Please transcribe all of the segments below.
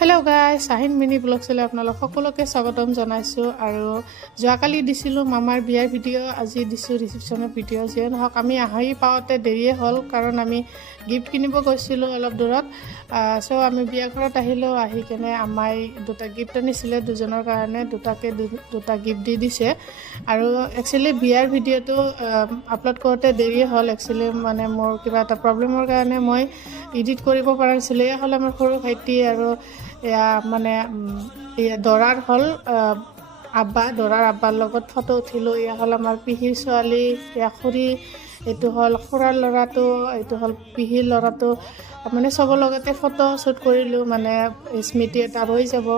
Hello' guys, Shahin mini ব্লগছলৈ আপোনালোক সকলোকে স্বাগতম জনাইছোঁ। আৰু যোৱাকালি দিছিলোঁ মামাৰ বিয়াৰ ভিডিঅ', আজি দিছোঁ ৰিচিপশ্যনৰ ভিডিঅ'। যিয়ে নহওক আমি আহি পাওঁতে দেৰিয়ে হ'ল, কাৰণ আমি গিফ্ট কিনিব গৈছিলোঁ অলপ দূৰত। চ' আমি বিয়া ঘৰত আহিলোঁ, আহি কেনে আমাই দুটা গিফ্ট আনিছিলে দুজনৰ কাৰণে, দুটা গিফ্ট দি দিছে। আৰু একচুৱেলি বিয়াৰ ভিডিঅ'টো আপলোড কৰোঁতে দেৰিয়ে হ'ল। একচুৱেলি মানে মোৰ কিবা এটা প্ৰব্লেমৰ কাৰণে মই এডিট কৰিব পৰা নাছিলোঁ। এয়া হ'ল আমাৰ সৰু ভাইটি, আৰু এয়া মানে দৰাৰ হ'ল দৰাৰ আব্বাৰ লগত ফটো উঠিলোঁ। এয়া হ'ল আমাৰ পিহিৰ ছোৱালী, এয়া খুৰী, এইটো হ'ল খুৰাৰ ল'ৰাটো, এইটো হ'ল পিহিৰ ল'ৰাটো। মানে চবৰ লগতে ফটো শ্বুট কৰিলোঁ, মানে স্মৃতি এটা ৰৈ যাব,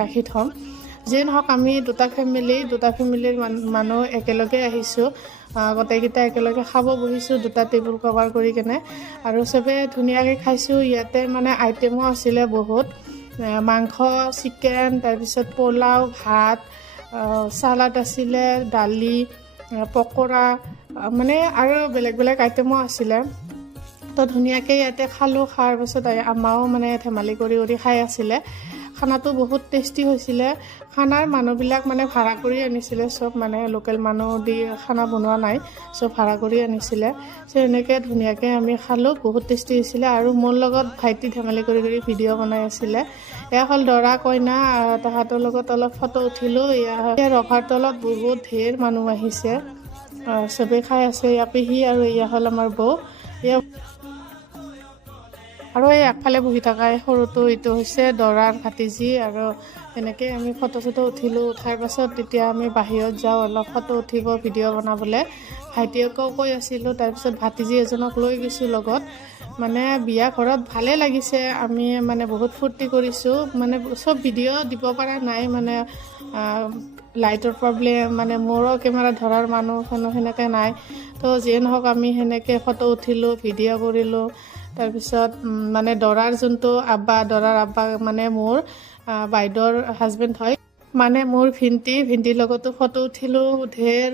ৰাখি থ'ম। যিয়ে নহওক আমি দুটা ফেমিলিৰ মানুহ একেলগে আহিছোঁ। গোটেইকেইটা একেলগে খাব বহিছোঁ, দুটা টেবুল কভাৰ কৰি কেনে, আৰু চবেই ধুনীয়াকৈ খাইছোঁ। ইয়াতে মানে আইটেমো আছিলে বহুত, মাংস, চিকেন, তাৰপিছত পোলাও, ভাত, চালাড আছিলে, দালি, পকৰা, মানে আৰু বেলেগ বেলেগ আইটেমো আছিলে। তো ধুনীয়াকৈ ইয়াতে খালোঁ। খোৱাৰ পাছত আমাও মানে ধেমালি কৰি খাই আছিলে। খানাটো বহুত টেষ্টি হৈছিলে। খানাৰ মানুহবিলাক মানে ভাড়া কৰি আনিছিলে, চব মানে লোকেল মানুহ দি খানা বনোৱা নাই, চব ভাড়া কৰি আনিছিলে। চ' এনেকৈ ধুনীয়াকৈ আমি খালোঁ, বহুত টেষ্টি হৈছিলে। আৰু মোৰ লগত ভাইটি ধেমালি কৰি ভিডিঅ' বনাই আছিলে। এয়া হ'ল দৰা কইনা, তাহাঁতৰ লগত অলপ ফটো উঠিলোঁ। এয়া ৰভাৰ তলত বহুত ঢেৰ মানুহ আহিছে, চবেই খাই আছে। এয়া পেহী আৰু এয়া হ'ল আমাৰ বৌ। আৰু এই আগফালে বহি থকা সৰুটো, এইটো হৈছে দৰাৰ ভাতিজী। আৰু এনেকৈ আমি ফটো চটো উঠিলোঁ। উঠাৰ পাছত তেতিয়া আমি বাহিৰত যাওঁ অলপ ফটো উঠিব, ভিডিঅ' বনাবলৈ। ভাইটিয়েকো কৈ আছিলোঁ। তাৰপিছত ভাতিজী এজনক লৈ গৈছোঁ লগত। মানে বিয়া ঘৰত ভালেই লাগিছে, আমি মানে বহুত ফূৰ্তি কৰিছোঁ। মানে চব ভিডিঅ' দিব পৰা নাই, মানে লাইটৰ প্ৰব্লেম, মানে মোৰো কেমেৰা ধৰাৰ মানুহ সেনেকৈ নাই। তো যিয়ে নহওক আমি সেনেকৈ ফটো উঠিলোঁ, ভিডিঅ' কৰিলোঁ। তাৰপিছত মানে দৰাৰ আব্বা মানে মোৰ বাইদেউৰ হাজবেণ্ড হয়, মানে মোৰ ভিণ্টিৰ লগতো ফটো উঠিলোঁ, ঢেৰ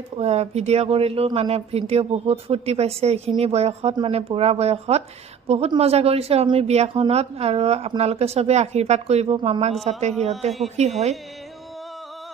ভিডিঅ' কৰিলোঁ। মানে ভিণ্টিও বহুত ফূৰ্তি পাইছে এইখিনি বয়সত, মানে বুঢ়া বয়সত। বহুত মজা কৰিছোঁ আমি বিয়াখনত। আৰু আপোনালোকে চবেই আশীৰ্বাদ কৰিব মামাক, যাতে সিহঁতে সুখী হয়।